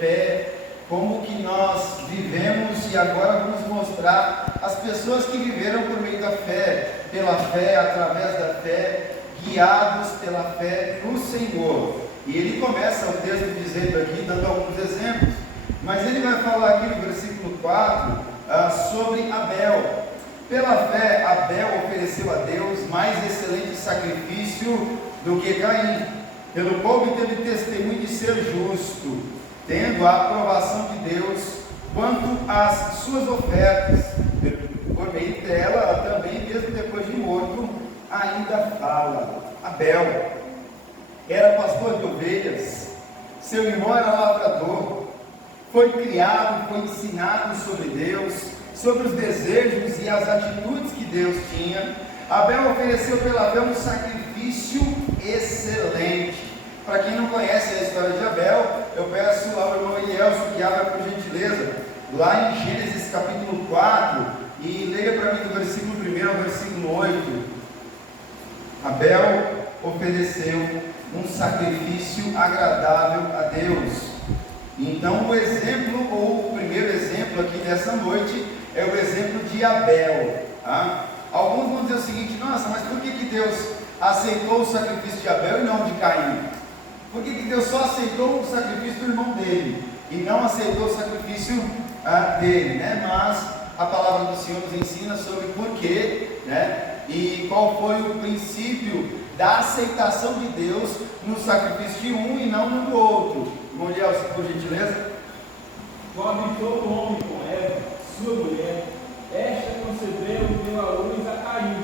fé, como que nós vivemos, e agora vamos mostrar as pessoas que viveram por meio da fé, pela fé, através da fé, guiados pela fé no Senhor. E ele começa o texto dizendo aqui, dando alguns exemplos, mas ele vai falar aqui no versículo 4 sobre Abel. Pela fé, Abel ofereceu a Deus mais excelente sacrifício do que Caim, pelo qual teve testemunho de ser justo, tendo a aprovação de Deus quanto às suas ofertas. Por meio dela, também, mesmo depois de morto, ainda fala. Abel era pastor de ovelhas, seu irmão era lavrador, foi criado, foi ensinado sobre Deus, sobre os desejos e as atitudes que Deus tinha. Abel ofereceu pela fé um sacrifício excelente. Para quem não conhece a história de Abel, eu peço ao irmão Elielso que abra por gentileza, lá em Gênesis capítulo 4, e leia para mim do versículo 1 ao versículo 8. Abel ofereceu um sacrifício agradável a Deus. Então o exemplo, ou o primeiro exemplo aqui dessa noite, é o exemplo de Abel. Tá? Alguns vão dizer o seguinte: nossa, mas por que Deus aceitou o sacrifício de Abel e não de Caim? Por que Deus só aceitou o sacrifício do irmão dele e não aceitou o sacrifício dele, né? Mas a palavra do Senhor nos ensina sobre porquê, né? E qual foi o princípio da aceitação de Deus no sacrifício de um e não no do outro. Irmão Elielso, por gentileza. Coabitou o homem com Eva, sua mulher, esta concebeu e deu à luz a Caim.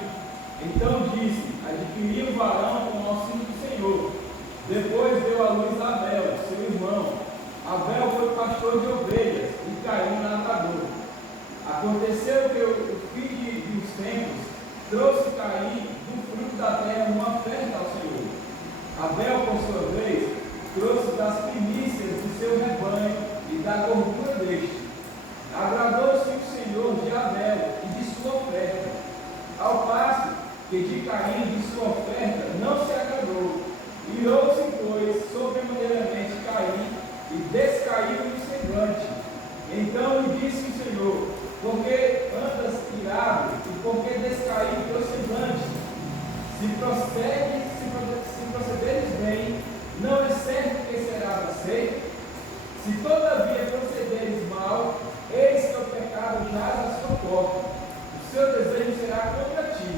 Então disse: adquiri o varão com o auxílio do Senhor. Depois deu à luz a Abel, seu irmão. Abel foi pastor de ovelhas e Caim lavrador. Aconteceu que o fim dos tempos trouxe Caim do fruto da terra uma oferta ao Senhor. Abel, por sua vez, trouxe das primícias do seu rebanho e da gordura deste. Agradou-se o Senhor de Abel e de sua oferta, ao passo que de Caim e de sua oferta não se agradou. Irou-se, pois, sobremaneiramente Caim e descaiu no semblante. Então lhe disse o Senhor: por que andas irado e por que descaído teu semblante? Se procederes bem, não é certo que serás aceito? Se todavia procederes mal, eis que o pecado jaz à sua porta. O seu desejo será contra ti,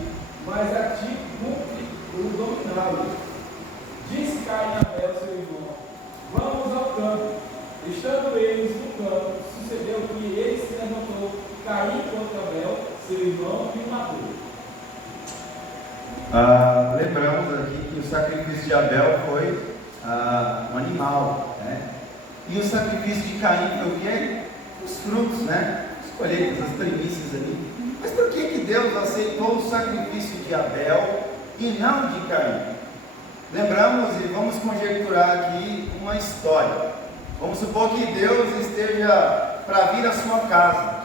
mas a ti cumpre o dominá-lo. Disse Caim a Abel, seu irmão: vamos ao campo. Estando eles no campo, sucedeu que ele se levantou, Caim contra Abel, seu irmão, e o matou. Lembramos aqui que o sacrifício de Abel foi um animal, né? E o sacrifício de Caim foi o quê? Os frutos, né? As colheitas, as primícias ali. Mas por que Deus aceitou o sacrifício de Abel e não de Caim? Lembramos e vamos conjecturar aqui uma história. Vamos supor que Deus esteja para vir à sua casa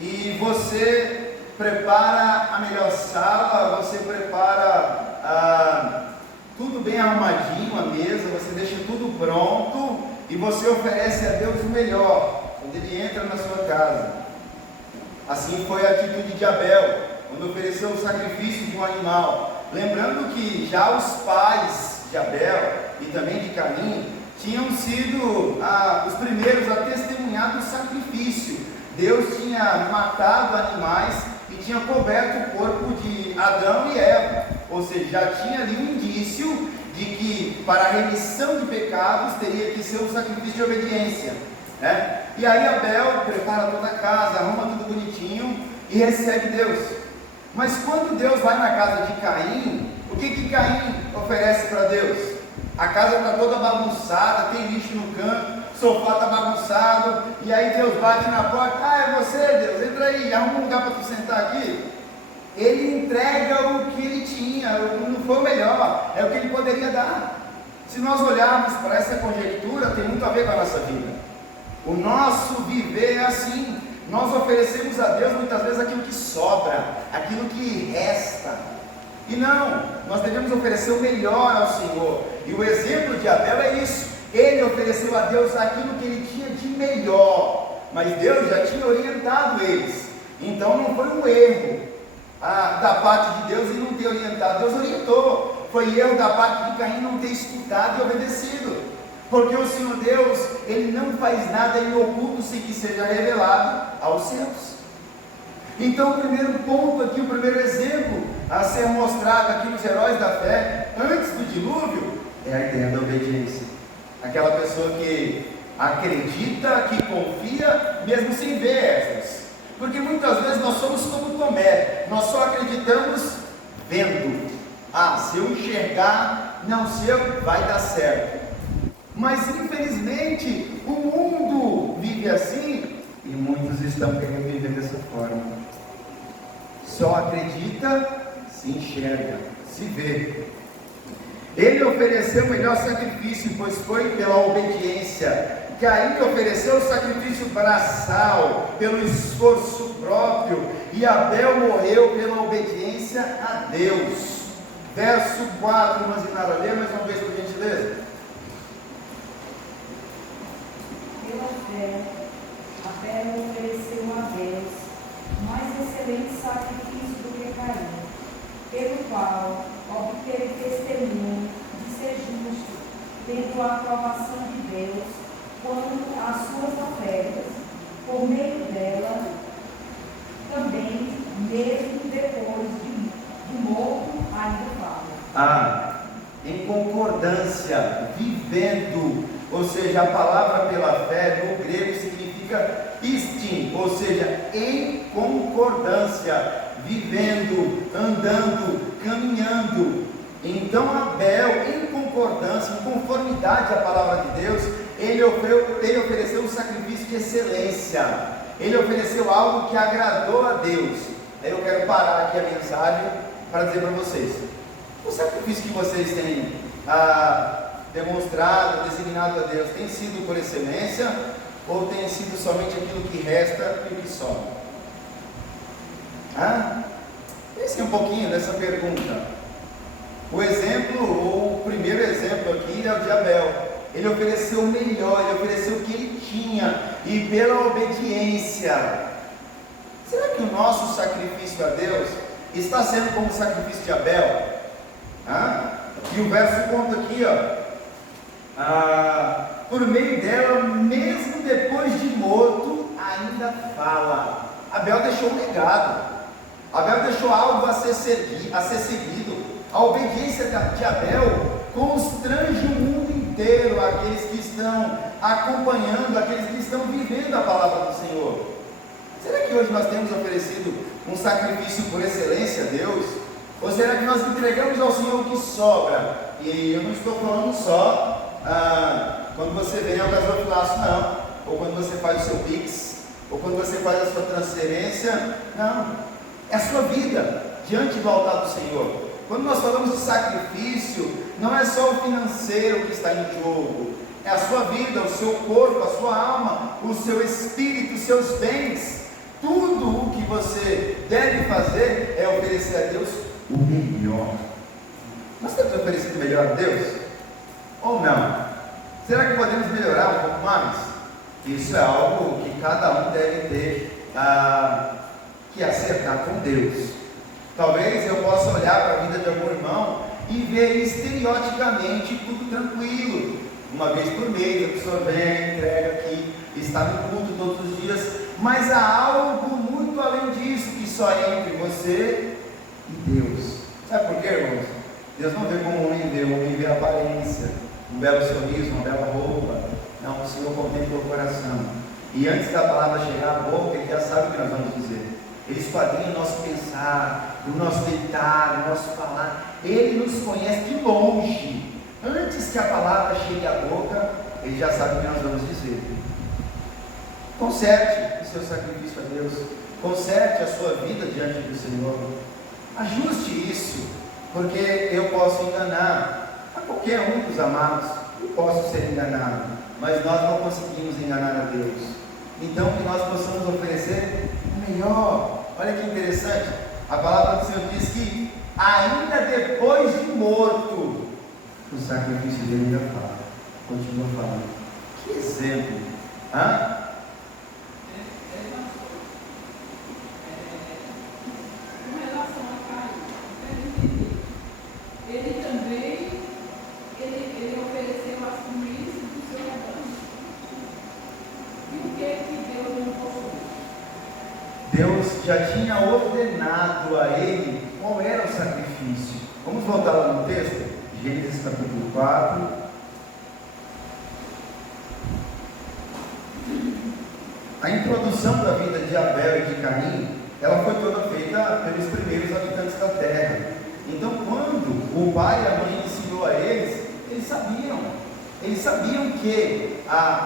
e você prepara a melhor sala, você prepara tudo bem arrumadinho, a mesa, você deixa tudo pronto e você oferece a Deus o melhor quando ele entra na sua casa. Assim foi a atitude de Abel quando ofereceu o sacrifício de um animal. Lembrando que já os pais de Abel e também de Caim tinham sido os primeiros a testemunhar do sacrifício. Deus tinha matado animais e tinha coberto o corpo de Adão e Eva, ou seja, já tinha ali um indício de que para a remissão de pecados teria que ser um sacrifício de obediência, né? E aí Abel prepara toda a casa, arruma tudo bonitinho e recebe Deus. Mas quando Deus vai na casa de Caim, o que Caim oferece para Deus? A casa está toda bagunçada, tem lixo no canto, o sofá está bagunçado, e aí Deus bate na porta: é você, Deus, entra aí, arruma um lugar para tu sentar aqui. Ele entrega o que ele tinha, não foi o melhor, é o que ele poderia dar. Se nós olharmos para essa conjectura, tem muito a ver com a nossa vida. O nosso viver é assim. Nós oferecemos a Deus muitas vezes aquilo que sobra, aquilo que resta. E não, nós devemos oferecer o melhor ao Senhor. E o exemplo de Abel é isso. Ele ofereceu a Deus aquilo que ele tinha de melhor, mas Deus já tinha orientado eles. Então não foi um erro da parte de Deus e não ter orientado. Deus orientou. Foi erro da parte de Caim não ter escutado e obedecido, porque o Senhor Deus, Ele não faz nada em oculto sem que seja revelado aos seus. Então o primeiro ponto aqui, o primeiro exemplo a ser mostrado aqui nos heróis da fé, antes do dilúvio, é a ideia da obediência. Aquela pessoa que acredita, que confia, mesmo sem ver essas. Porque muitas vezes nós somos como Tomé, nós só acreditamos vendo. Se eu enxergar, não sei, vai dar certo. Mas infelizmente o mundo vive assim e muitos estão querendo viver dessa forma. Só acredita, se enxerga, se vê. Ele ofereceu o melhor sacrifício, pois foi pela obediência. Caim ofereceu o sacrifício braçal, pelo esforço próprio, e Abel morreu pela obediência a Deus. Verso 4, irmãs e nada, lê mais uma vez por gentileza. Pela fé, Abel ofereceu a Deus mais excelente sacrifício do que Caim, pelo qual obteve testemunho de ser justo, tendo a aprovação de Deus quanto às suas ofertas. Por meio dela, também, mesmo depois de morto, ainda fala. Em concordância, vivendo, ou seja, a palavra pela fé no grego significa pistin, ou seja, em concordância, vivendo, andando, caminhando. Então Abel, em concordância, em conformidade à palavra de Deus, ele ofereceu um sacrifício de excelência, ele ofereceu algo que agradou a Deus. Aí eu quero parar aqui a mensagem para dizer para vocês: o sacrifício que vocês têm demonstrado, designado a Deus, tem sido por excelência ou tem sido somente aquilo que resta e o que sobra? Pense um pouquinho nessa pergunta. O exemplo, ou o primeiro exemplo aqui é o de Abel. Ele ofereceu o melhor, ele ofereceu o que ele tinha, e pela obediência. Será que o nosso sacrifício a Deus está sendo como o sacrifício de Abel? E o verso conta aqui, por meio dela, mesmo depois de morto, ainda fala. Abel deixou um legado, Abel deixou algo a ser seguido. A obediência de Abel constrange o mundo inteiro, aqueles que estão acompanhando, aqueles que estão vivendo a palavra do Senhor. Será que hoje nós temos oferecido um sacrifício por excelência a Deus? Ou será que nós entregamos ao Senhor o que sobra? E eu não estou falando só quando você vem ao gasofilaço, não, ou quando você faz o seu Pix, ou quando você faz a sua transferência. Não, é a sua vida diante do altar do Senhor. Quando nós falamos de sacrifício, não é só o financeiro que está em jogo, é a sua vida, o seu corpo, a sua alma, o seu espírito, os seus bens. Tudo o que você deve fazer é oferecer a Deus o melhor. Nós temos oferecido o melhor a Deus? Ou não? Será que podemos melhorar um pouco mais? Isso é algo que cada um deve ter que acertar com Deus. Talvez eu possa olhar para a vida de algum irmão e ver estereoticamente tudo tranquilo. Uma vez por mês a pessoa vem, entrega aqui, está no culto todos os dias, mas há algo muito além disso, que só é entre você e Deus. Sabe por quê, irmãos? Deus não vê como o homem vê a aparência, um belo sorriso, uma bela roupa. Não, o Senhor contempla o coração. E antes da palavra chegar à boca, Ele já sabe o que nós vamos dizer. Ele esquadrinha o nosso pensar, o nosso deitar, o nosso falar. Ele nos conhece de longe. Antes que a palavra chegue à boca, Ele já sabe o que nós vamos dizer. Conserte o seu sacrifício a Deus. Conserte a sua vida diante do Senhor. Ajuste isso, porque eu posso enganar a qualquer um dos amados. Eu posso ser enganado, mas nós não conseguimos enganar a Deus. Então que nós possamos oferecer o melhor. Olha que interessante, a palavra do Senhor diz que ainda depois de morto, o sacrifício dele ainda fala. Continua falando. Que exemplo. Hã? Com relação a Caim, ele também ele ofereceu as primícias do seu rebanho. E o que Deus não falou? Deus já tinha ordenado a ele qual era o sacrifício. Vamos voltar lá no texto? Gênesis capítulo 4. A introdução da vida de Abel e de Caim, ela foi toda feita pelos primeiros habitantes da terra. Então, quando o pai e a mãe ensinou a eles, eles sabiam que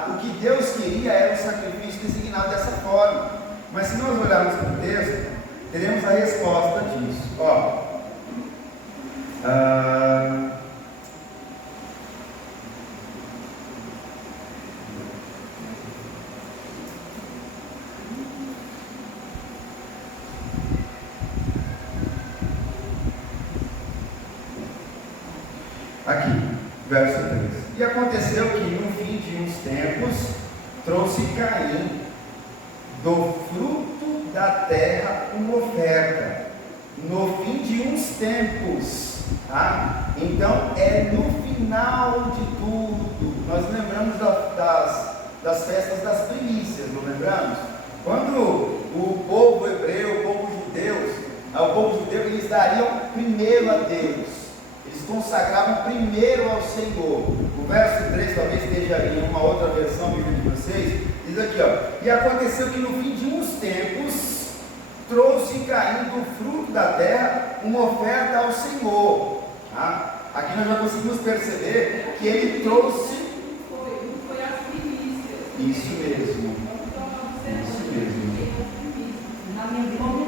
o que Deus queria era um sacrifício designado dessa forma. Mas se nós olharmos para o texto, teremos a resposta disso. Aqui, verso 3. E aconteceu que no fim de uns tempos trouxe Caim do fruto da terra uma oferta. No fim de uns tempos, tá? Então é no final de tudo. Nós lembramos das festas das primícias, não lembramos? Quando o povo hebreu, o povo judeu, eles dariam primeiro a Deus. Eles consagravam primeiro ao Senhor. O verso 3 talvez esteja em uma outra versão bíblica de vocês. Diz aqui, e aconteceu que no fim de uns tempos trouxe Caim do fruto da terra uma oferta ao Senhor. Tá? Aqui nós já conseguimos perceber que ele trouxe. Não foi as primícias. Isso mesmo. Na minha vida, uma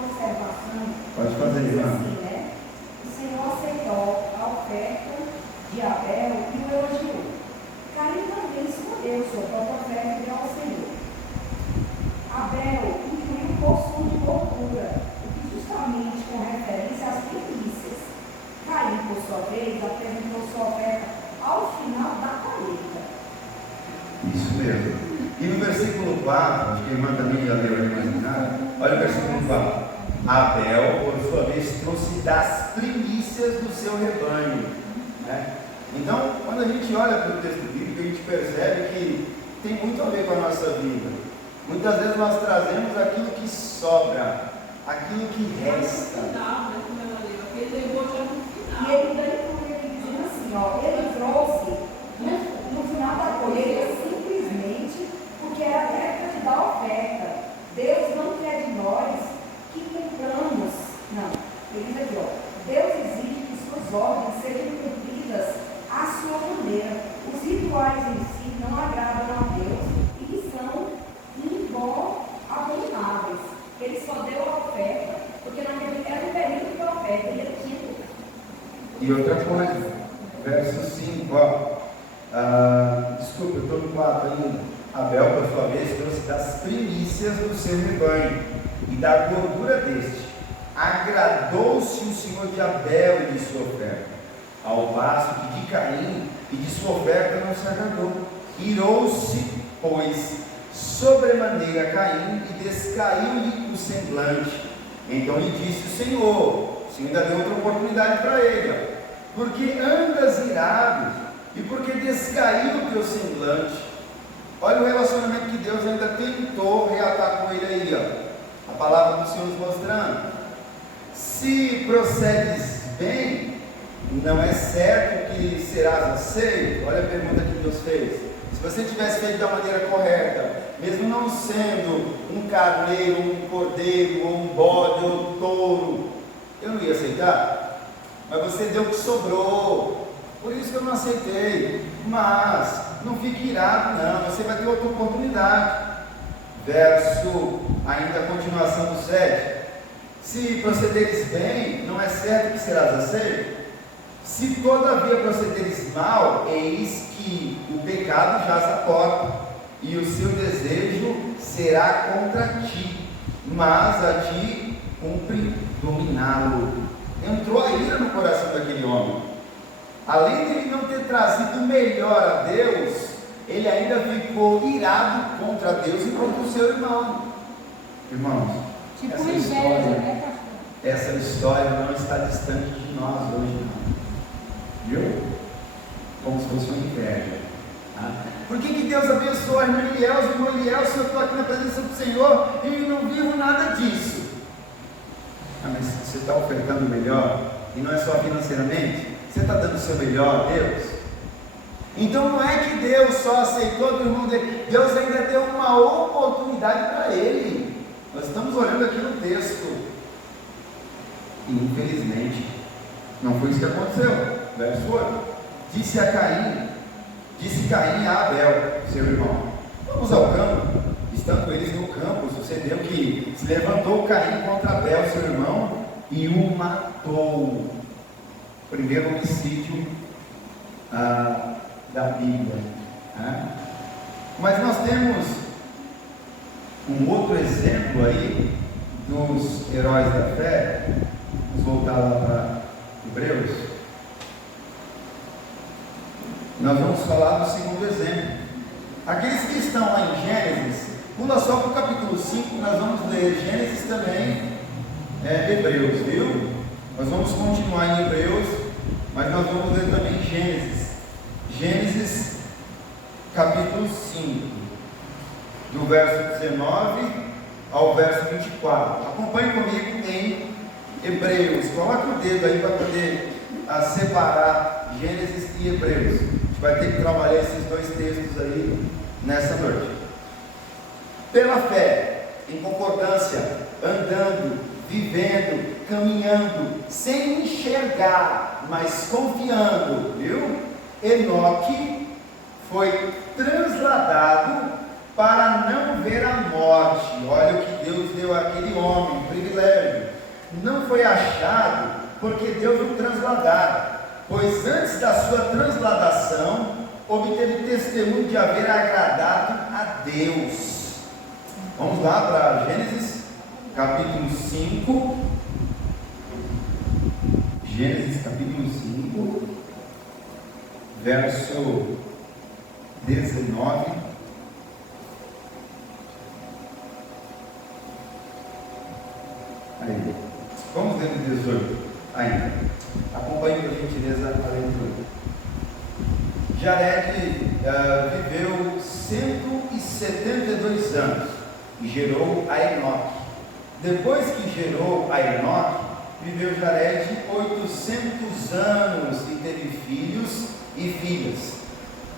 observação. Pode fazer, Diz irmã. assim, né? O Senhor aceitou a oferta de Abel e o elogiou. Caim também escolheu sua própria oferta e deu ao Senhor. Abel incluiu o consumo de gordura, o que justamente com referência às primícias. Caim, por sua vez, apresentou sua oferta ao final da colheita. Isso mesmo. E no versículo 4, acho que a irmã também já leu aí mais nada. Olha o versículo 4. Abel, por sua vez, trouxe das primícias do seu rebanho. Né? Então, quando a gente olha para o texto bíblico, a gente percebe que tem muito a ver com a nossa vida. Muitas vezes nós trazemos aquilo que sobra, aquilo que resta. Ele levou já no final. E ele inclui dizendo assim, ele trouxe no final da colheita simplesmente porque era a época de dar oferta. Deus não quer de nós que cumpramos. Não, ele diz aqui, Deus exige que suas ordens sejam cumpridas à sua maneira. Os rituais em si não agradam a Deus e são abomináveis. Ele só deu a oferta porque naquele era um período de oferta e ele tinha. E outra coisa, verso 5, desculpa, eu estou no 4 ainda. Abel, por sua vez, trouxe das primícias do seu rebanho e da gordura deste. Agradou-se o Senhor de Abel e de sua oferta, ao passo que de Caim e de sua oferta não se agradou. Irou-se, pois, sobremaneira Caim e descaiu-lhe o semblante. Então lhe disse o Senhor ainda deu outra oportunidade para ele, porque andas irado e porque descaiu o teu semblante. Olha o relacionamento que Deus ainda tentou reatar com ele aí, a palavra do Senhor nos mostrando. Se procedes bem, não é certo que serás aceito. Olha a pergunta que Deus fez. Se você tivesse feito da maneira correta, mesmo não sendo um carneiro, um cordeiro, ou um bode, ou um touro, eu não ia aceitar. Mas você deu o que sobrou, por isso que eu não aceitei. Mas não fique irado, não, você vai ter outra oportunidade. Verso, ainda a continuação do 7. Se procederes bem, não é certo que serás aceito. Se todavia procederes mal, eis que o pecado jaz à porta, e o seu desejo será contra ti, mas a ti cumpre dominá-lo. Entrou a ira no coração daquele homem. além de ele não ter trazido o melhor a Deus, ele ainda ficou irado contra Deus e contra o seu irmão. Irmãos, Tipo essa inveja, história, né, pastor? essa história não está distante de nós hoje, não. Viu? Como se fosse uma inveja. Tá? Por que Deus abençoou a irmã Elielza? Irmão Elielza, eu estou aqui na presença do Senhor e não vivo nada disso. Mas você está ofertando o melhor, e não é só financeiramente, você está dando o seu melhor a Deus. Então não é que Deus só aceitou do irmão dele, Deus ainda deu uma oportunidade para ele. Nós estamos olhando aqui no texto, e infelizmente não foi isso que aconteceu. Verso 8: disse Caim a Abel, seu irmão: vamos ao campo. Estando eles no campo, sucedeu que se levantou Caim contra Abel, seu irmão, e o matou. Primeiro homicídio da Bíblia. Mas nós temos um outro exemplo aí dos heróis da fé. Vamos voltar lá para Hebreus. Nós vamos falar do segundo exemplo. Aqueles que estão lá em Gênesis, pula só para o capítulo 5, nós vamos ler Gênesis também, Hebreus, viu? Nós vamos continuar em Hebreus, mas nós vamos ler também Gênesis. Gênesis, capítulo 5, do verso 19 ao verso 24. Acompanhe comigo em Hebreus. Coloque o dedo aí para poder separar Gênesis e Hebreus. A gente vai ter que trabalhar esses dois textos aí nessa noite. Pela fé, em concordância, andando, vivendo, caminhando, sem enxergar, mas confiando, viu? Enoque foi transladado para não ver a morte. Olha o que Deus deu àquele homem, privilégio. Não foi achado porque Deus o transladara, pois antes da sua transladação obteve testemunho de haver agradado a Deus. Vamos lá para Gênesis, capítulo 5. Gênesis, capítulo 5, verso 19. Aí. Vamos ler o 18 ainda. Acompanhe por gentileza a leitura. Jared viveu 172 anos e gerou a Enoque. Depois que gerou a Enoque, viveu Jared 800 anos e teve filhos e filhas.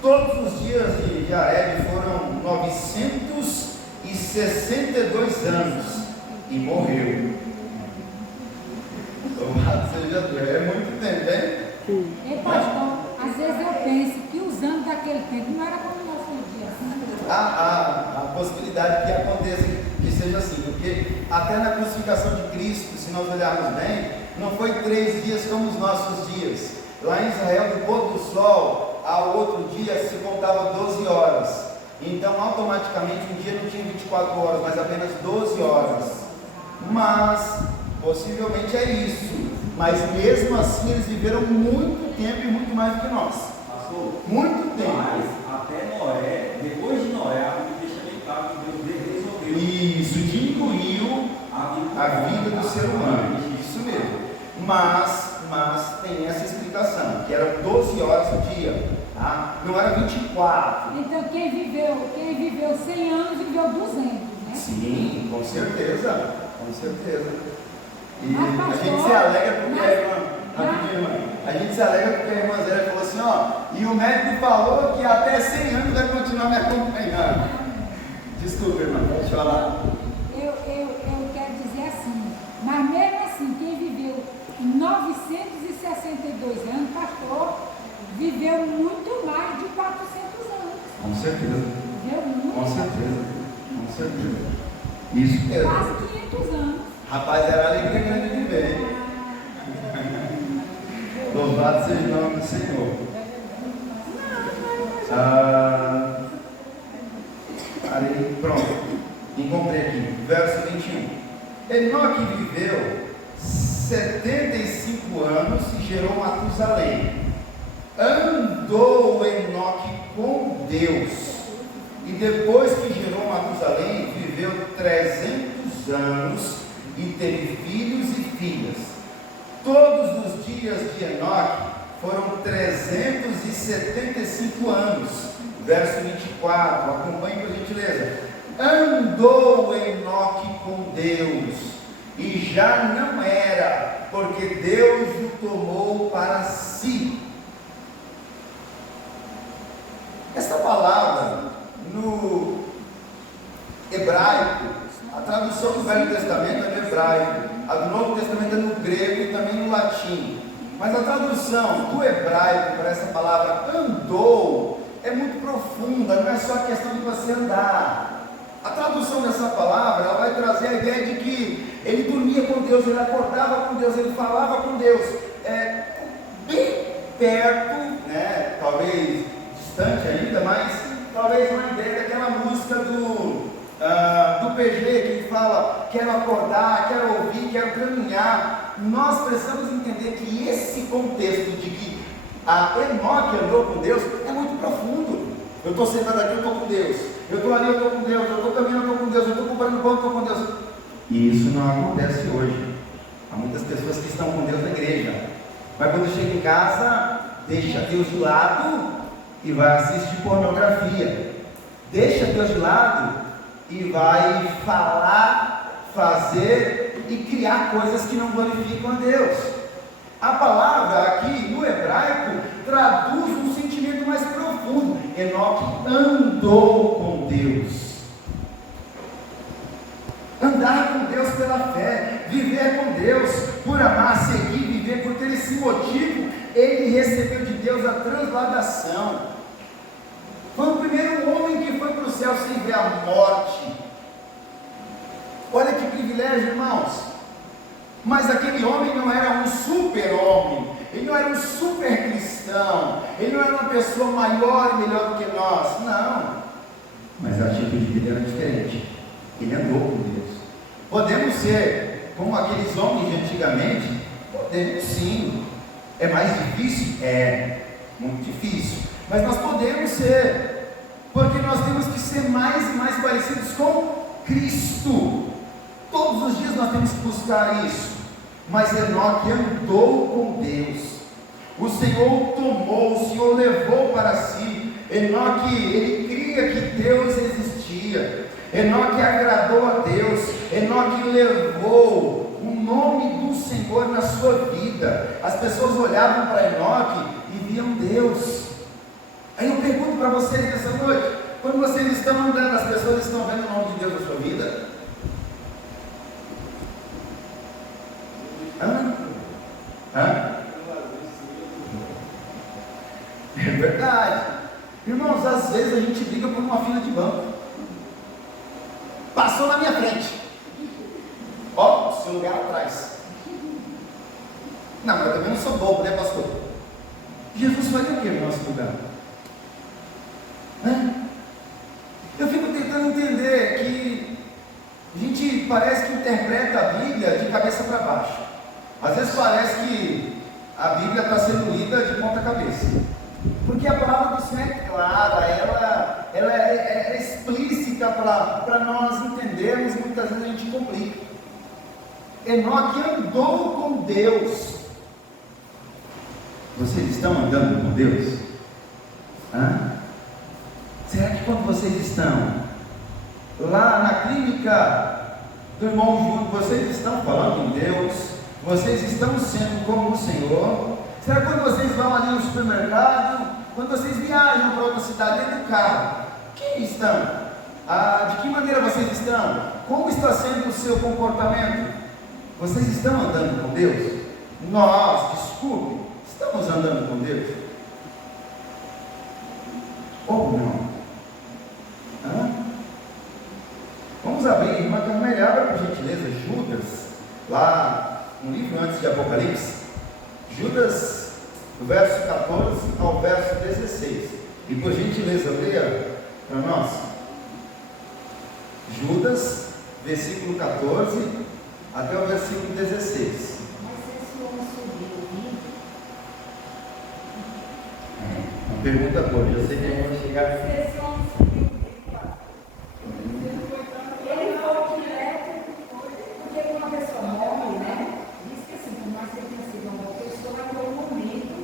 Todos os dias de Jared foram 962 anos e morreu. Louvado seja Deus, é muito tempo, hein? Ei, pastor, às vezes eu penso que os anos daquele tempo não era como o nosso dia. Há possibilidade que aconteça, que seja assim, porque até na crucificação de Cristo, se nós olharmos bem, não foi 3 dias como os nossos dias. Lá em Israel, do pôr do sol ao outro dia se contava 12 horas. Então, automaticamente, um dia não tinha 24 horas, mas apenas 12 horas. Mas possivelmente é isso, mas mesmo assim eles viveram muito tempo e muito mais do que nós. Pastor, muito tempo. Mas até Noé, depois de Noé, a Bíblia deixa bem claro que Deus resolveu. Isso diminuiu a vida do ser humano. Isso mesmo. Mas tem essa explicação, que era 12 horas por dia, tá? Não era 24. Então quem viveu 100 anos viveu 200, né? Sim, com certeza. Com certeza. E Mas, a pastor, gente se alegra porque a irmã, a gente se alegra porque a irmã Zélia falou assim, e o médico falou que até 100 anos vai continuar me acompanhando. Desculpa, irmã, pode falar. Eu quero dizer assim, mas mesmo assim, quem viveu 962 anos, pastor, viveu muito mais de 400 anos. Com certeza. Viveu muito Com mais. certeza. Com certeza. Isso mesmo. Quase 500 anos. Rapaz, era alegria grande de viver, hein? Louvado seja o nome do Senhor. Ali, pronto. Encontrei aqui, verso 21. Enoque viveu 75 anos e gerou Matusalém. andou Enoque com Deus, e depois que gerou Matusalém, viveu 300 anos e teve filhos e filhas. Todos os dias de Enoque foram 375 anos. Verso 24, acompanhe por gentileza. Andou Enoque com Deus, e já não era, porque Deus o tomou para si. Essa palavra no hebraico, a tradução do Velho Testamento é no hebraico, a do Novo Testamento é no grego e também no latim. Mas a tradução do hebraico para essa palavra andou é muito profunda, não é só a questão de você andar. A tradução dessa palavra, ela vai trazer a ideia de que ele dormia com Deus, ele acordava com Deus, ele falava com Deus, bem perto, né, talvez distante ainda, mas talvez uma ideia daquela música do PG, que ele fala, quero acordar, quero ouvir, quero caminhar. Nós precisamos entender que esse contexto de que Enoque andou com Deus é muito profundo. Eu estou sentado aqui, eu estou com Deus. Eu estou ali, eu estou com Deus. Eu estou caminhando, eu estou com Deus. Eu estou comprando pão, eu estou com Deus. E isso não acontece hoje. Há muitas pessoas que estão com Deus na igreja, mas quando chega em casa, deixa Deus de lado e vai assistir pornografia. Deixa Deus de lado e vai falar, fazer e criar coisas que não glorificam a Deus. A palavra aqui no hebraico traduz um sentimento mais profundo. Enoque andou com Deus. Andar com Deus pela fé, viver com Deus, por amar, seguir, viver, por ter esse motivo, ele recebeu de Deus a transladação. Foi o primeiro homem que foi para o céu sem ver a morte. Olha que privilégio, irmãos. Mas aquele homem não era um super-homem, ele não era um super-cristão, ele não era uma pessoa maior e melhor do que nós, não. Mas a atitude dele era diferente, ele andou com Deus. Podemos ser como aqueles homens de antigamente? Podemos sim. É mais difícil? É, muito difícil. Mas nós podemos ser, porque nós temos que ser mais e mais parecidos com Cristo. Todos os dias nós temos que buscar isso. Mas Enoque andou com Deus. O Senhor tomou, o Senhor levou para si. Enoque, ele cria que Deus existia. Enoque agradou a Deus. Enoque levou o nome do Senhor na sua vida. As pessoas olhavam para Enoque e viam Deus. Aí eu pergunto para vocês nessa noite, quando vocês estão andando, as pessoas estão vendo o nome de Deus na sua vida? É verdade. Irmãos, às vezes a gente briga por uma fila de banco. Passou na minha frente. Ó, seu lugar atrás. Não, mas eu também não sou bobo, né, pastor? Jesus faria o que no nosso lugar? Eu fico tentando entender que a gente parece que interpreta a Bíblia de cabeça para baixo. Às vezes parece que a Bíblia está sendo lida de ponta cabeça, porque a palavra do Senhor é clara, ela é explícita para nós entendermos, e muitas vezes a gente complica. Enoque andou com Deus. Vocês estão andando com Deus? Será que quando vocês estão lá na clínica do irmão Júlio, vocês estão falando em Deus? Vocês estão sendo como o Senhor? Será que quando vocês vão ali no supermercado, quando vocês viajam para outra cidade dentro do carro, quem estão? De que maneira vocês estão? Como está sendo o seu comportamento? Vocês estão andando com Deus? Nós, desculpe, estamos andando com Deus? Ou não? Vamos abrir uma Carmelha, abra por gentileza Judas, lá no livro antes de Apocalipse, Judas, do verso 14 ao verso 16, e por gentileza leia para nós, Judas, versículo 14 até o versículo 16. Mas esse homem subiu, Pergunta boa, eu sei que eu vou chegar. Esse homem subiu ele foi direto, porque quando uma pessoa morre, né? Diz que assim, por mais que tenha sido uma boa pessoa, naquele momento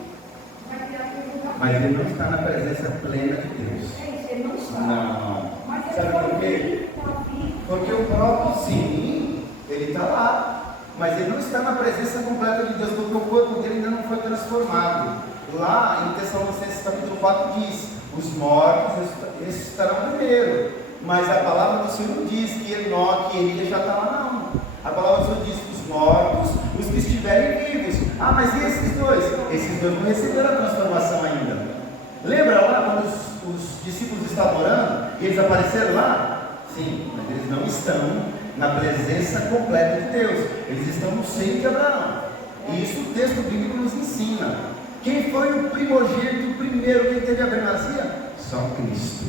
vai ter aquele lugar. Mas ele não está na presença plena de Deus. É isso, ele não está. Não. Mas ele Sabe por quê? está vivo. Porque o próprio sim, ele está lá. Mas ele não está na presença completa de Deus, porque o corpo dele ainda não foi transformado. Lá em Tessalonicenses capítulo 4 diz: os mortos ressuscitarão primeiro. Mas a palavra do Senhor não diz que Enoque e Elias já está lá, não. A palavra do Senhor diz que os mortos, os que estiverem vivos. Ah, mas e esses dois? Esses dois não receberam a transformação ainda. Lembra lá quando os discípulos estavam orando e eles apareceram lá? Sim, mas eles não estão na presença completa de Deus. Eles estão no seio de Abraão. E isso o texto bíblico nos ensina. Quem foi o primogênito, o primeiro, quem teve a primazia? Só Cristo.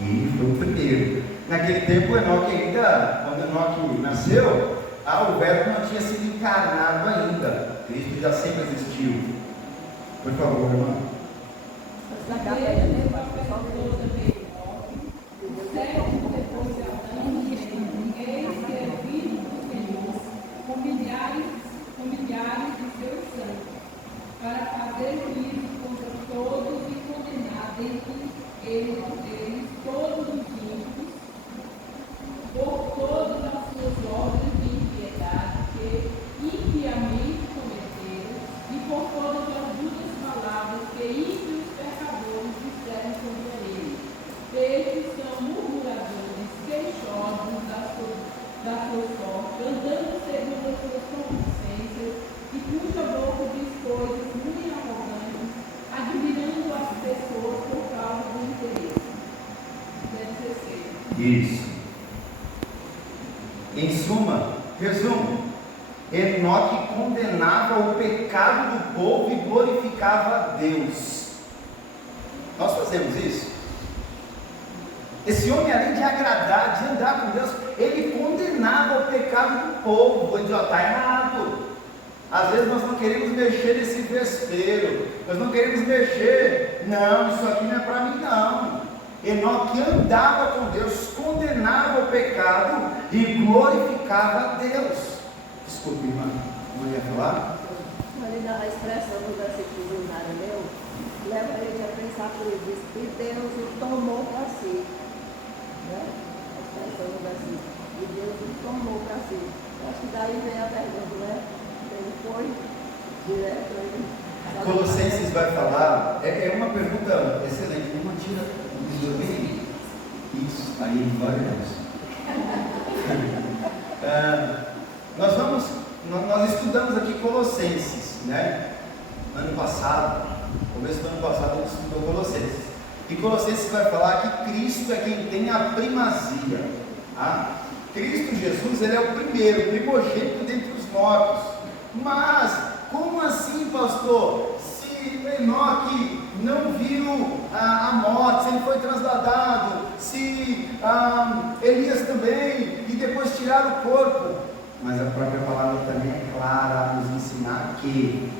Ele foi o primeiro. Naquele tempo, Enoque ainda, quando Enoque nasceu, o verbo não tinha sido encarnado ainda. Cristo já sempre existiu. Por favor, irmão. Com milhares de seus santos, para fazer juízo contra todos e condenar dentre eles todos os ímpios, por todas as suas obras de impiedade que impiamente cometeram, e por todas as duras palavras que ímpios pecadores disseram contra ele. Estes são murmuradores, queixosos da sua sorte, andando segundo as suas concupiscências, e cuja boca diz coisas muito arrogantes, admirando as pessoas por causa do interesse. Deve ser. Isso. Em suma, resumo: Enoque condenava o pecado do povo e glorificava a Deus. Nós fazemos isso. Esse homem, além de agradar, de andar com Deus, ele condenava o pecado do povo. Ele está errado. Às vezes nós não queremos mexer nesse vespeiro, nós não queremos mexer. Não, isso aqui não é para mim, não. Enoque andava com Deus, condenava o pecado e glorificava a Deus. Desculpe, irmã, não ia falar? Ali na expressão do versículo do arameu, leva a gente a pensar por isso, diz que Deus o tomou para si. Né? A expressão do versículo, e Deus o tomou para si. Eu acho que daí vem a pergunta, né? Ele foi direto, ele... Colossenses vai falar, é uma pergunta excelente, uma tira isso, aí, glória a Deus. Nós estudamos aqui Colossenses, né? Ano passado, começo do ano passado, a gente estudou Colossenses. E Colossenses vai falar que Cristo é quem tem a primazia. Tá? Cristo Jesus, ele é o primeiro, o primogênito dentre os mortos. Mas, como assim, pastor? Se Enoque não viu a morte, se ele foi trasladado, se Elias também, e depois tiraram o corpo. Mas a própria palavra também é clara a nos ensinar que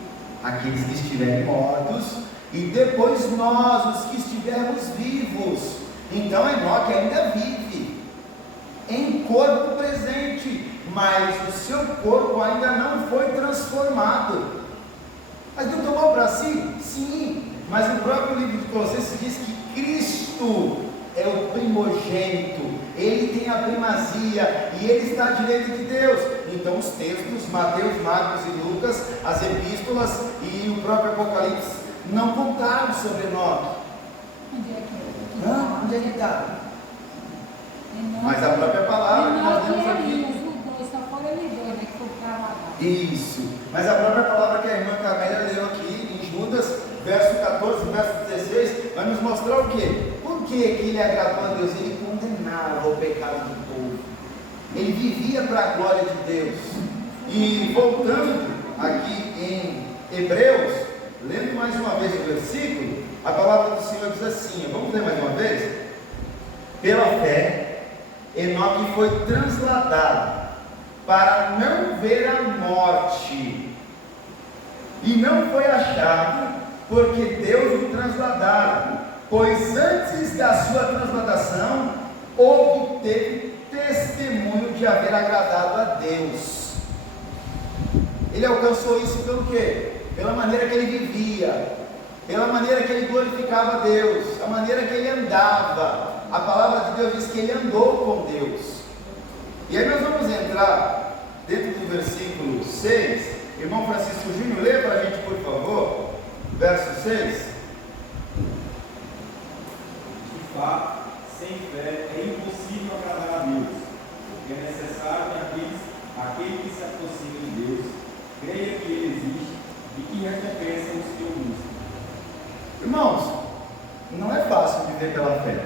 aqueles que estiverem mortos, e depois nós, os que estivermos vivos. Então Enoque ainda vive, em corpo presente, mas o seu corpo ainda não foi transformado. Mas não tomou para si? Sim, mas o próprio livro de Colossenses diz que Cristo é o primogênito, ele tem a primazia e ele está à direita de Deus. Então os textos, Mateus, Marcos e Lucas, as epístolas e o próprio Apocalipse não contaram sobre Enoque. Onde é que está? Mas a própria palavra que nós temos aqui. Isso, mas a própria palavra que a irmã Camélia leu aqui em Judas, verso 14, verso 16, vai nos mostrar o quê? Por que ele agradou a Deus? Ele condenava o pecado do povo, ele vivia para a glória de Deus. E voltando aqui em Hebreus, lendo mais uma vez o versículo, a palavra do Senhor diz assim, vamos ler mais uma vez? Pela fé, Enoque foi transladado para não ver a morte, e não foi achado porque Deus o transladara, pois antes da sua transladação, teve testemunho de haver agradado a Deus. Ele alcançou isso pelo quê? Pela maneira que ele vivia, pela maneira que ele glorificava a Deus, a maneira que ele andava. A palavra de Deus diz que ele andou com Deus. E aí nós vamos entrar dentro do versículo 6. Irmão Francisco Júnior, lê para a gente, por favor, verso 6. De fato, sem fé é impossível agradar a Deus, porque é necessário que aquele que se aproxima de Deus creia que Ele existe e que recompensa os que o buscam. Irmãos, não é fácil viver pela fé.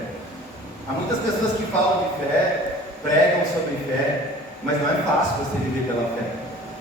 Há muitas pessoas que falam de fé, pregam sobre fé, mas não é fácil você viver pela fé.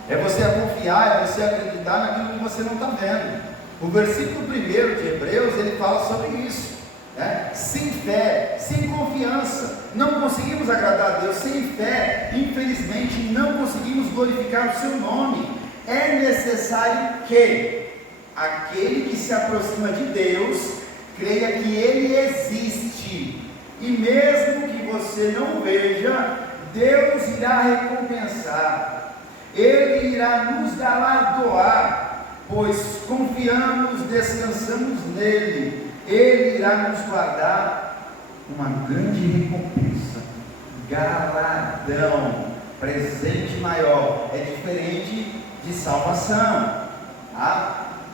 É você confiar, é você acreditar naquilo que você não está vendo. O versículo 1 de Hebreus, ele fala sobre isso, né? Sem fé, sem confiança, não conseguimos agradar a Deus. Sem fé, infelizmente, não conseguimos glorificar o seu nome. É necessário que aquele que se aproxima de Deus creia que Ele existe, e mesmo que você não veja, Deus irá recompensar. Ele irá nos galardoar, pois confiamos, descansamos nele. Ele irá nos guardar uma grande recompensa, galardão, presente maior. É diferente de salvação.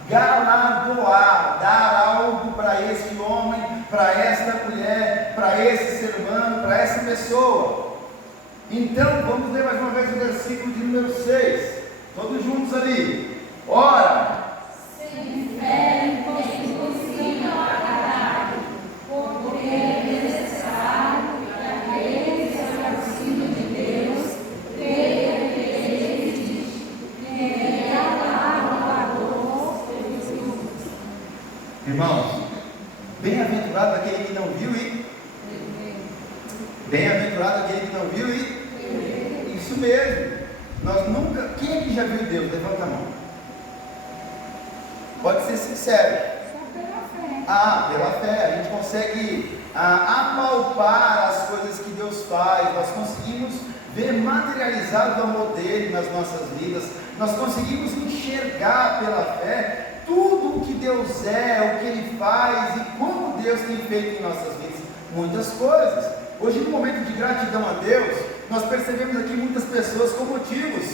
Galardoar, dar algo para esse homem, para esta mulher, para esse ser humano, para essa pessoa. Então, vamos ler mais uma vez o versículo de número 6, todos juntos ali. Ora, Sem fé é impossível agradar, porque é necessário que aquele que se aproxima de Deus creia que Ele existe, que é galardoador dos que o buscam. irmãos, bem-aventurado aquele que não viu e bem-aventurado aquele que não viu e isso mesmo. Nós nunca. Quem aqui já viu Deus? Levanta a mão. Pode ser sincero. Só pela fé. Pela fé, a gente consegue apalpar as coisas que Deus faz, nós conseguimos ver materializado o amor dele nas nossas vidas, nós conseguimos enxergar pela fé tudo o que Deus é, o que Ele faz e como Deus tem feito em nossas vidas, muitas coisas. Hoje, no momento de gratidão a Deus, nós percebemos aqui muitas pessoas com motivos,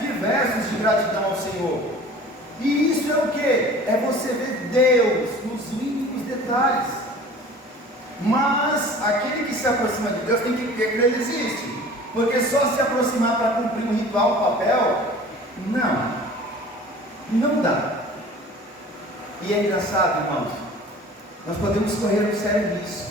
diversos de gratidão ao Senhor. E isso é o que? É você ver Deus nos íntimos detalhes. Mas aquele que se aproxima de Deus tem que crer que Ele existe, porque só se aproximar para cumprir um ritual, um papel, não dá. E é engraçado, irmãos, nós podemos correr um sério risco.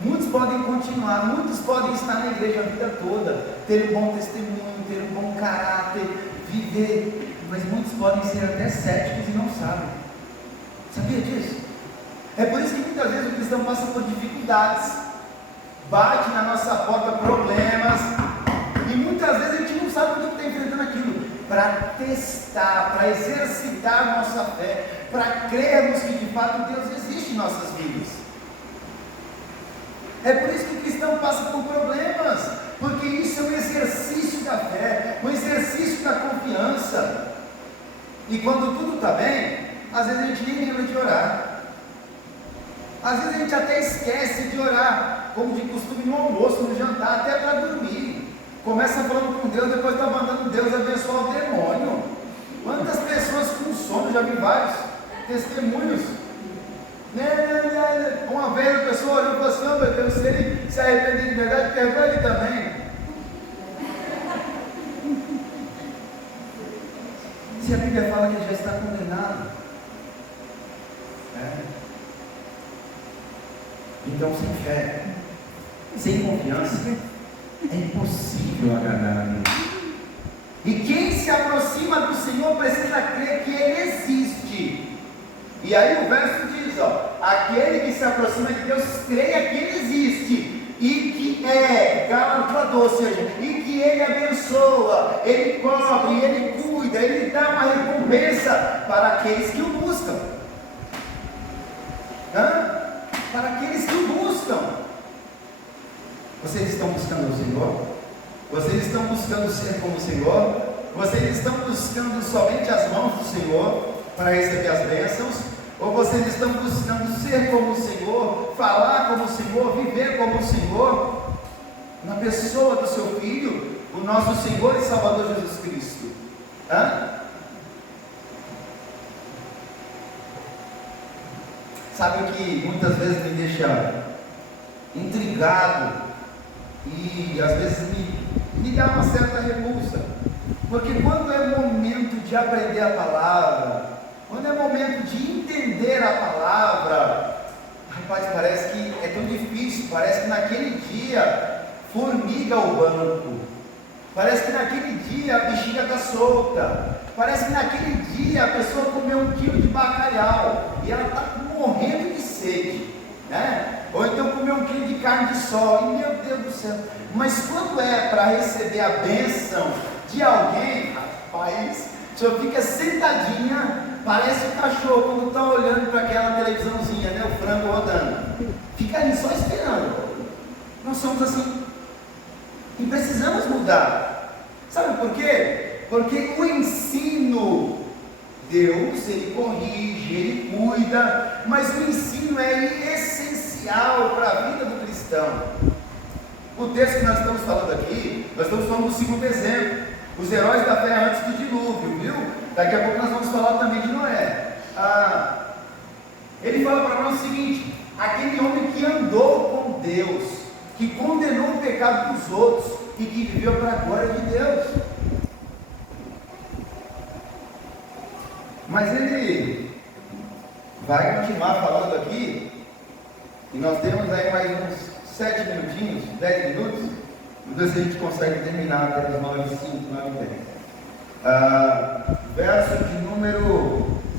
Muitos podem continuar, muitos podem estar na igreja a vida toda, ter um bom testemunho, ter um bom caráter, viver, mas muitos podem ser até céticos e não sabem. Sabia disso? É por isso que muitas vezes o cristão passa por dificuldades, bate na nossa porta problemas, e muitas vezes a gente não sabe o que está enfrentando aquilo. Para testar, para exercitar nossa fé, para crermos que de fato Deus existe em nossas vidas. É por isso que o cristão passa por problemas, porque isso é um exercício da fé, um exercício da confiança. E quando tudo está bem, às vezes a gente nem lembra de orar. Às vezes a gente até esquece de orar, como de costume no almoço, no jantar, até para dormir. Começa falando com Deus, depois está mandando Deus abençoar o demônio. Quantas pessoas com sono, já vi vários testemunhos. Uma vez a pessoa olhou e falou assim: meu Deus, se ele se arrepender de verdade, perdoa ele também. Se a Bíblia fala que ele já está condenado, então sem fé, sem confiança, é impossível agradar a Deus. E quem se aproxima do Senhor precisa crer que Ele existe. E aí o verso diz, aquele que se aproxima de Deus creia que Ele existe, e que é galardoador, ou seja, e que Ele abençoa, Ele cobre, Ele cuida, Ele dá uma recompensa para aqueles que o buscam. buscam. Vocês estão buscando o Senhor? Vocês estão buscando ser como o Senhor? Vocês estão buscando somente as mãos do Senhor para receber as bênçãos? Ou vocês estão buscando ser como o Senhor, falar como o Senhor, viver como o Senhor, na pessoa do seu Filho, o nosso Senhor e Salvador Jesus Cristo? Sabe o que muitas vezes me deixa intrigado e às vezes me dá uma certa repulsa? Porque quando é momento de aprender a palavra, quando é momento de entender a palavra, rapaz, parece que é tão difícil, parece que naquele dia formiga o banco, parece que naquele dia a bexiga está solta, parece que naquele dia a pessoa comeu 1 quilo de bacalhau e ela está morrendo de sede, né? Ou então comeu 1 quilo de carne de sol, e meu Deus do céu. Mas quando é para receber a bênção de alguém, rapaz, o senhor fica sentadinha, parece um cachorro quando está olhando para aquela televisãozinha, né, o frango rodando, fica ali só esperando. Nós somos assim, e precisamos mudar. Sabe por quê? Porque o ensino, Deus, Ele corrige, Ele cuida, mas o ensino é essencial para a vida do cristão. O texto que nós estamos falando aqui, nós estamos falando do segundo exemplo, os heróis da fé antes do dilúvio, viu? Daqui a pouco nós vamos falar também de Noé. Ele fala para nós o seguinte: aquele homem que andou com Deus, que condenou o pecado dos outros e que viveu para a glória de Deus. Mas ele vai continuar falando aqui, e nós temos aí mais uns 7 minutinhos, 10 minutos, vamos ver se a gente consegue terminar até as 9h05, 9h10. Verso de número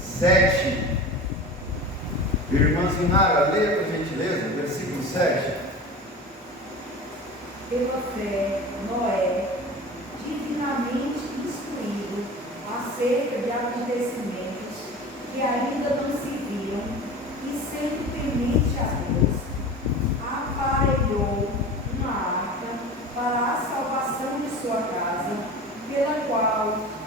7. Irmã Zinara, leia por gentileza, versículo 7. Pela fé, Noé, divinamente instruído acerca de acontecimentos que ainda não se viram, e sendo temente a Deus, aparelhou uma arca para a salvação de sua casa, pela qual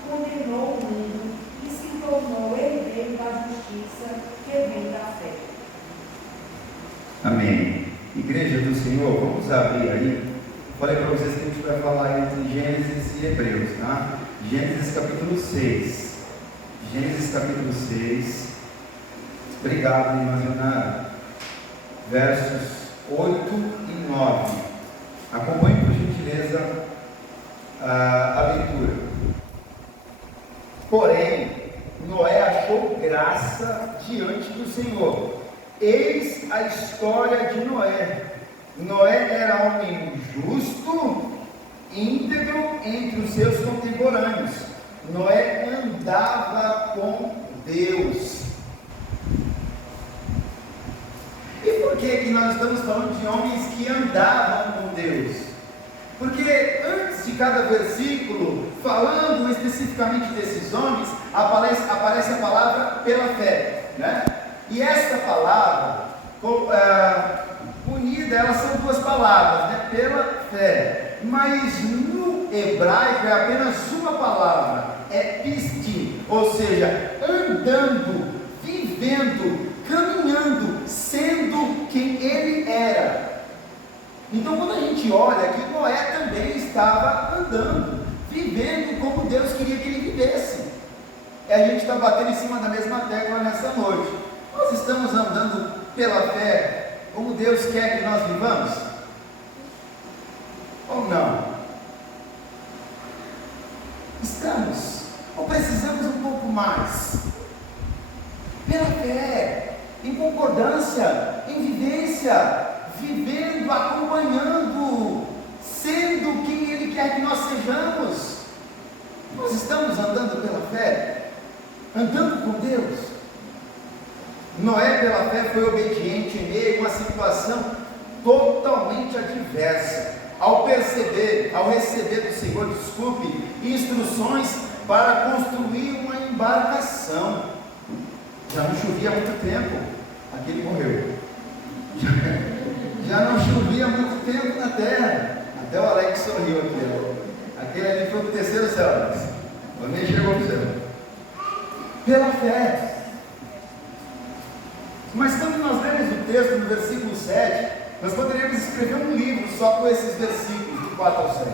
condenou o mundo e se tornou herdeiro da justiça que vem da fé. Amém. Igreja do Senhor, vamos abrir aí. Falei para vocês que a gente vai falar entre Gênesis e Hebreus, tá? Gênesis capítulo 6. Gênesis capítulo 6. Obrigado, irmã Leonardo. Versos 8 e 9. Acompanhe por gentileza a leitura. Porém, Noé achou graça diante do Senhor. Eis a história de Noé. Noé era homem justo, íntegro entre os seus contemporâneos. Noé andava com Deus. E por que nós estamos falando de homens que andavam com Deus? Porque antes de cada versículo, falando especificamente desses homens, aparece a palavra pela fé, né? E esta palavra, unida, elas são duas palavras, né? Pela fé. Mas no hebraico é apenas uma palavra, é pistin, ou seja, andando, vivendo, caminhando, sendo quem ele era. Então, quando a gente olha que Noé também estava andando, vivendo como Deus queria que ele vivesse. E a gente está batendo em cima da mesma tecla nessa noite. Nós estamos andando pela fé como Deus quer que nós vivamos? Ou não? Estamos? Ou precisamos um pouco mais? Pela fé, em concordância, em vivência, vivendo, acompanhando, sendo quem Ele quer que nós sejamos. Nós estamos andando pela fé, andando com Deus. Noé, pela fé, foi obediente em meio a uma situação totalmente adversa. Ao receber do Senhor, instruções para construir uma embarcação. Já não chovia há muito tempo, aquele morreu. Já não chovia há muito tempo na terra. Até o Alex sorriu aqui. Ó. Aquele ali foi para o terceiro céu, Alex. O nem chegou para o céu. Pela fé. Mas quando nós lemos o texto no versículo 7, nós poderíamos escrever um livro só com esses versículos, do 4 ao 7.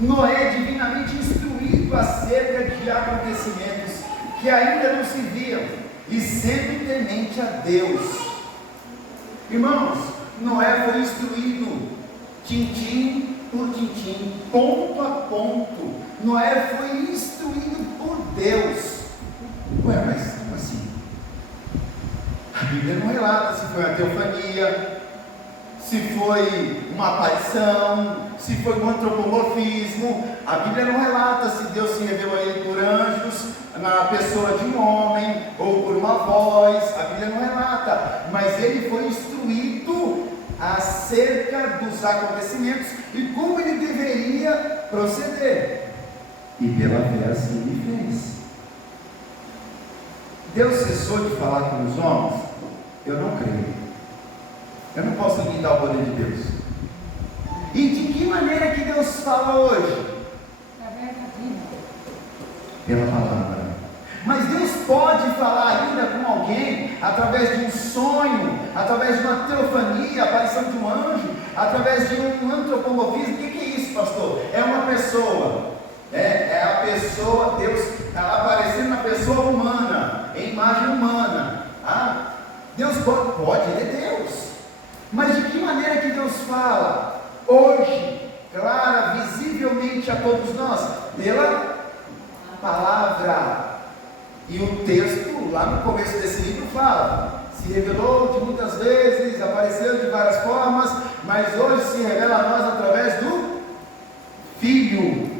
Noé, divinamente instruído acerca de acontecimentos que ainda não se viam, e sendo temente a Deus. Irmãos, Noé foi instruído, tintim por tintim, ponto a ponto. Noé foi instruído por Deus. Ué, mas como assim? A Bíblia não relata se foi uma teofania, se foi uma aparição, se foi um antropomorfismo. A Bíblia não relata se Deus se revelou a ele por anjos, na pessoa de um homem, ou por uma voz. A Bíblia não relata, mas ele foi instruído acerca dos acontecimentos e como ele deveria proceder, e pela fé assim ele fez. Deus cessou de falar com os homens? Eu não creio. Eu não posso limitar o poder de Deus. E de que maneira que Deus fala hoje? Pela palavra. Mas Deus pode falar ainda com alguém através de um sonho, através de uma teofania, aparição de um anjo, através de um antropomorfismo. O que é isso, pastor? É uma pessoa. É a pessoa, Deus aparecendo na pessoa humana, em imagem humana. Deus pode, Ele é Deus. Mas de que maneira que Deus fala? Hoje, clara, visivelmente a todos nós, pela palavra. E o texto, lá no começo desse livro, fala: se revelou de muitas vezes, apareceu de várias formas, mas hoje se revela a nós através do Filho.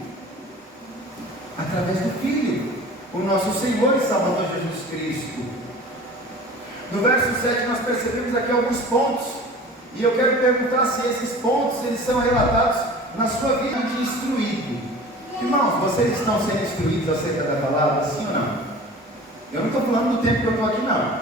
Através do Filho, o nosso Senhor e Salvador Jesus Cristo. No verso 7 nós percebemos aqui alguns pontos, e eu quero perguntar se esses pontos eles são relatados na sua vida de instruído. Irmãos, vocês estão sendo instruídos acerca da palavra, sim ou não? Eu não estou falando do tempo que eu estou aqui, não.